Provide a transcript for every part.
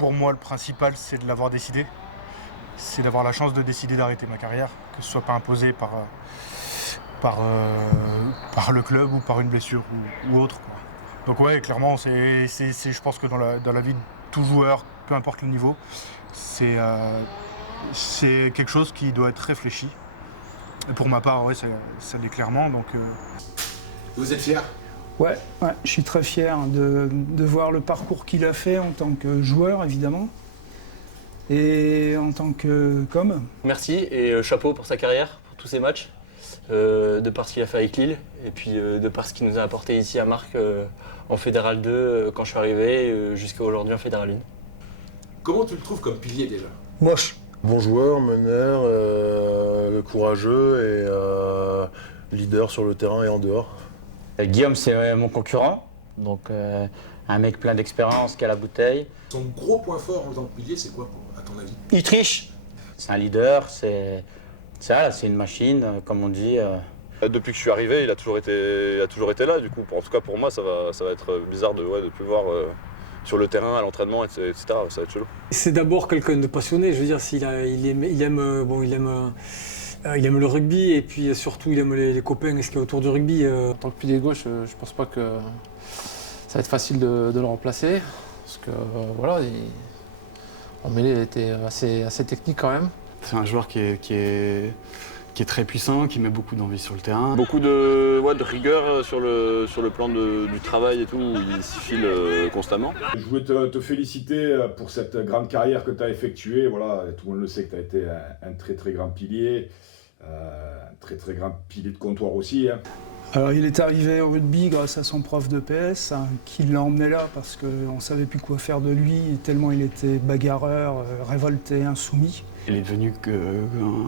pour moi, le principal, c'est de l'avoir décidé. C'est d'avoir la chance de décider d'arrêter ma carrière, que ce soit pas imposé par le club ou par une blessure ou autre, quoi. Donc ouais, clairement, je pense que dans la vie de tout joueur, peu importe le niveau, c'est quelque chose qui doit être réfléchi. Et pour ma part, ouais, ça l'est clairement. Donc, Vous êtes fier? Ouais, je suis très fier de voir le parcours qu'il a fait en tant que joueur, évidemment, et en tant que com. Merci et chapeau pour sa carrière, pour tous ses matchs, de par ce qu'il a fait avec Lille, et puis de par ce qu'il nous a apporté ici à Marc en Fédéral 2 quand je suis arrivé, jusqu'à aujourd'hui en Fédéral 1. Comment tu le trouves comme pilier déjà? Moche. Bon joueur, meneur, courageux et leader sur le terrain et en dehors. Guillaume, c'est mon concurrent, donc un mec plein d'expérience qui a la bouteille. Son gros point fort en tant que pilier, c'est quoi à ton avis? Il triche. C'est un leader, c'est une machine, comme on dit. Depuis que je suis arrivé, il a toujours été là. Du coup, en tout cas pour moi, ça va être bizarre de plus voir sur le terrain, à l'entraînement, etc. Ça va être chelou. C'est d'abord quelqu'un de passionné. Je veux dire, il aime le rugby et puis surtout il aime les copains et ce qui est autour du rugby. En tant que pilier gauche, je pense pas que ça va être facile de le remplacer. Parce que voilà, en mêlée, il était assez technique quand même. C'est un joueur qui est très puissant, qui met beaucoup d'envie sur le terrain. Beaucoup de rigueur sur le plan du travail et tout, où il s'y file constamment. Je voulais te féliciter pour cette grande carrière que tu as effectuée. Voilà, tout le monde le sait que tu as été un très très grand pilier, un très très grand pilier de comptoir aussi. Hein. Alors il est arrivé au rugby grâce à son prof de PS, qui l'a emmené là parce qu'on ne savait plus quoi faire de lui, tellement il était bagarreur, révolté, insoumis. Il est devenu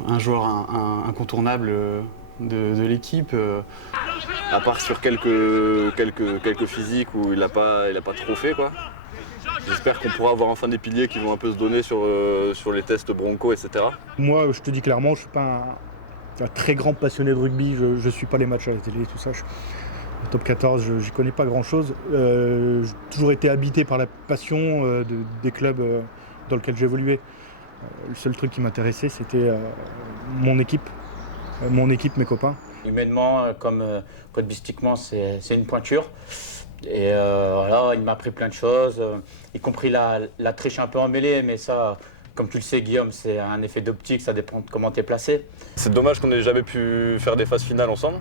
un joueur incontournable de l'équipe. À part sur quelques physiques où il n'a pas trop fait, quoi. J'espère qu'on pourra avoir enfin des piliers qui vont un peu se donner sur les tests bronco, etc. moi, je te dis clairement, je ne suis pas un très grand passionné de rugby. Je ne suis pas les matchs à la télé, tout ça. Le top 14, je n'y connais pas grand-chose. J'ai toujours été habité par la passion des clubs dans lesquels j'évoluais. Le seul truc qui m'intéressait, c'était mon équipe, mes copains. Humainement, comme rugbystiquement, c'est une pointure. Et voilà, il m'a appris plein de choses, y compris la triche un peu en mêlée, mais ça, comme tu le sais, Guillaume, c'est un effet d'optique, ça dépend de comment tu es placé. C'est dommage qu'on n'ait jamais pu faire des phases finales ensemble.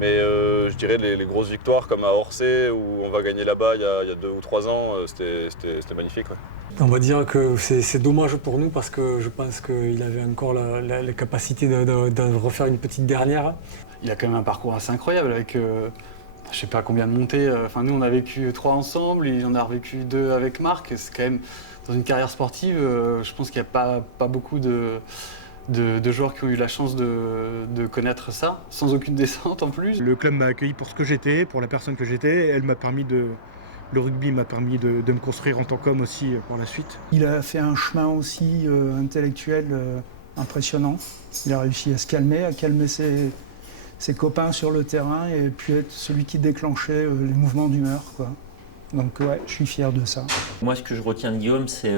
Mais je dirais les grosses victoires comme à Orsay, où on va gagner là-bas il y a 2 ou 3 ans, c'était magnifique. Ouais. On va dire que c'est dommage pour nous parce que je pense qu'il avait encore la capacité de refaire une petite dernière. Il a quand même un parcours assez incroyable avec je sais pas combien de montées. Enfin, nous, on a vécu 3 ensemble, il en a revécu 2 avec Marc. C'est quand même, dans une carrière sportive, je pense qu'il n'y a pas beaucoup de joueurs qui ont eu la chance de connaître ça, sans aucune descente en plus. Le club m'a accueilli pour ce que j'étais, pour la personne que j'étais. Le rugby m'a permis de me construire en tant qu'homme aussi pour la suite. Il a fait un chemin aussi intellectuel impressionnant. Il a réussi à se calmer, à calmer ses copains sur le terrain et puis être celui qui déclenchait les mouvements d'humeur, quoi. Donc ouais, je suis fier de ça. Moi, ce que je retiens de Guillaume, c'est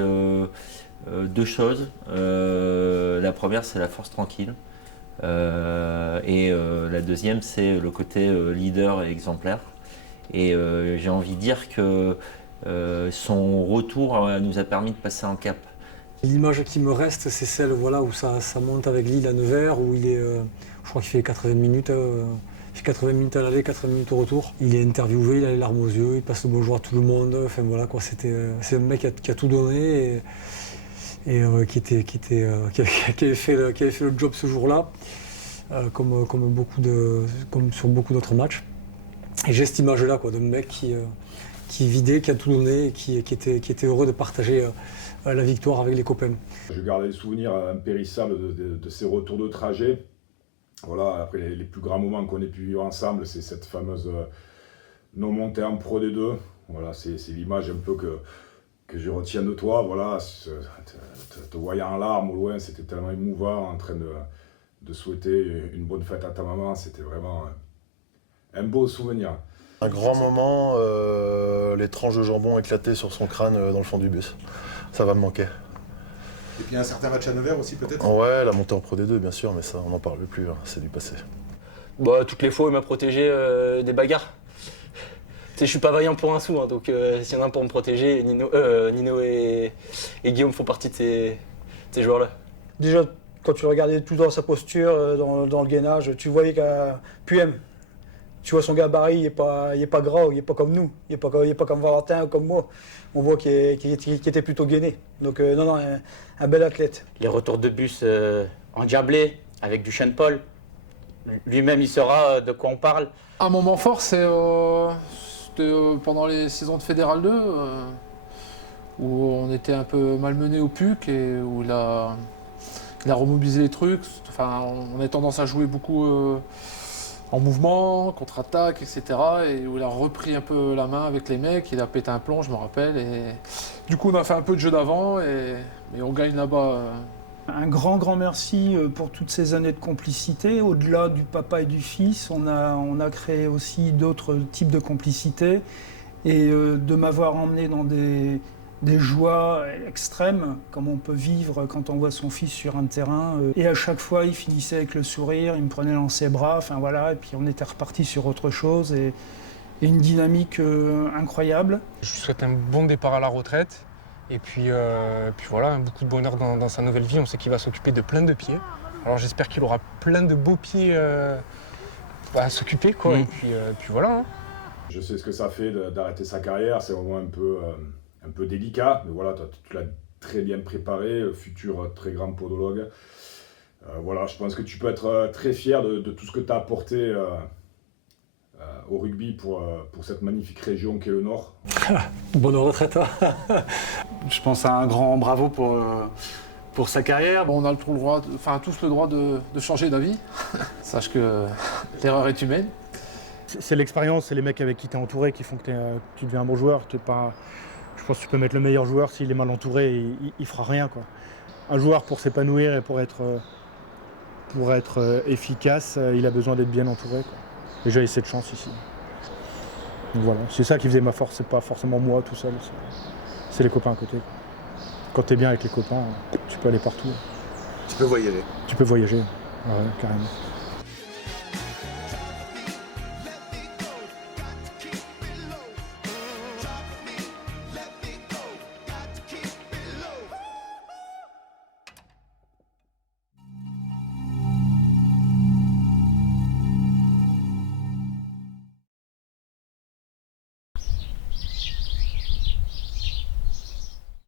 2 choses. La première, c'est la force tranquille. Et la deuxième, c'est le côté leader et exemplaire. Et j'ai envie de dire que son retour nous a permis de passer un cap. L'image qui me reste, c'est celle où ça monte avec Lille à Nevers, où il est, je crois qu'il fait 80 minutes. Il fait 80 minutes à l'aller, 80 minutes au retour. Il est interviewé, il a les larmes aux yeux, il passe le bonjour à tout le monde. Enfin voilà quoi, c'est un mec qui a tout donné et qui avait fait le job ce jour-là, comme sur beaucoup d'autres matchs. Et j'ai cette image-là quoi, d'un mec qui est vidé, qui a tout donné et qui était heureux de partager la victoire avec les copains. Je gardais le souvenir impérissable de ces retours de trajet. Voilà, après les plus grands moments qu'on ait pu vivre ensemble, c'est cette fameuse non-montée en Pro D2. Voilà, c'est l'image un peu que je retiens de toi. Voilà, te voyant en larmes au loin, c'était tellement émouvant, en train de souhaiter une bonne fête à ta maman. C'était vraiment un beau souvenir. Un grand moment, les tranches de jambon éclatées sur son crâne dans le fond du bus. Ça va me manquer. Et puis un certain match à Nevers aussi peut-être. Ouais, la montée en Pro D2 bien sûr, mais ça on n'en parle plus, hein, c'est du passé. Bah, toutes les fois, il m'a protégé des bagarres. Tu sais, je suis pas vaillant pour un sou, hein, donc s'il y en a un pour me protéger, Nino et Guillaume font partie de ces joueurs-là. Déjà, quand tu regardais tout dans sa posture, dans le gainage, tu voyais qu'à Puem, tu vois son gabarit, il est pas gras, il n'est pas comme nous, il n'est pas comme Valentin ou comme moi. On voit qu'il était plutôt gainé. Donc non, un bel athlète. Les retours de bus endiablés avec du Sean Paul. Lui-même, il saura de quoi on parle. Un moment fort, c'était pendant les saisons de Fédéral 2, où on était un peu malmené au PUC et où il a remobilisé les trucs. Enfin, on a tendance à jouer beaucoup en mouvement, contre-attaque, etc. Et où il a repris un peu la main avec les mecs, il a pété un plomb, je me rappelle. Et du coup, on a fait un peu de jeu d'avant et on gagne là-bas. Un grand merci pour toutes ces années de complicité. Au-delà du papa et du fils, on a créé aussi d'autres types de complicité. Et de m'avoir emmené dans des joies extrêmes, comme on peut vivre quand on voit son fils sur un terrain. Et à chaque fois, il finissait avec le sourire, il me prenait dans ses bras, enfin voilà, et puis on était reparti sur autre chose. Et une dynamique incroyable. Je lui souhaite un bon départ à la retraite. Et puis voilà, beaucoup de bonheur dans sa nouvelle vie. On sait qu'il va s'occuper de plein de pieds. Alors j'espère qu'il aura plein de beaux pieds à s'occuper, quoi. Et puis voilà. Hein. Je sais ce que ça fait d'arrêter sa carrière. C'est vraiment un peu délicat. Mais voilà, tu l'as très bien préparé, le futur très grand podologue. Voilà, je pense que tu peux être très fier de tout ce que tu as apporté au rugby pour cette magnifique région qu'est le Nord. Bonne retraite. Je pense à un grand bravo pour sa carrière. On a tous le droit de changer d'avis. Sache que l'erreur est humaine. C'est l'expérience, c'est les mecs avec qui tu es entouré qui font que tu deviens un bon joueur. Je pense que tu peux mettre le meilleur joueur, s'il est mal entouré, il fera rien, quoi. Un joueur, pour s'épanouir et pour être efficace, il a besoin d'être bien entouré, quoi. Et j'ai cette chance ici. Donc voilà, c'est ça qui faisait ma force, c'est pas forcément moi tout seul, c'est les copains à côté. Quand tu es bien avec les copains, tu peux aller partout. Tu peux voyager. Tu peux voyager, ouais, carrément.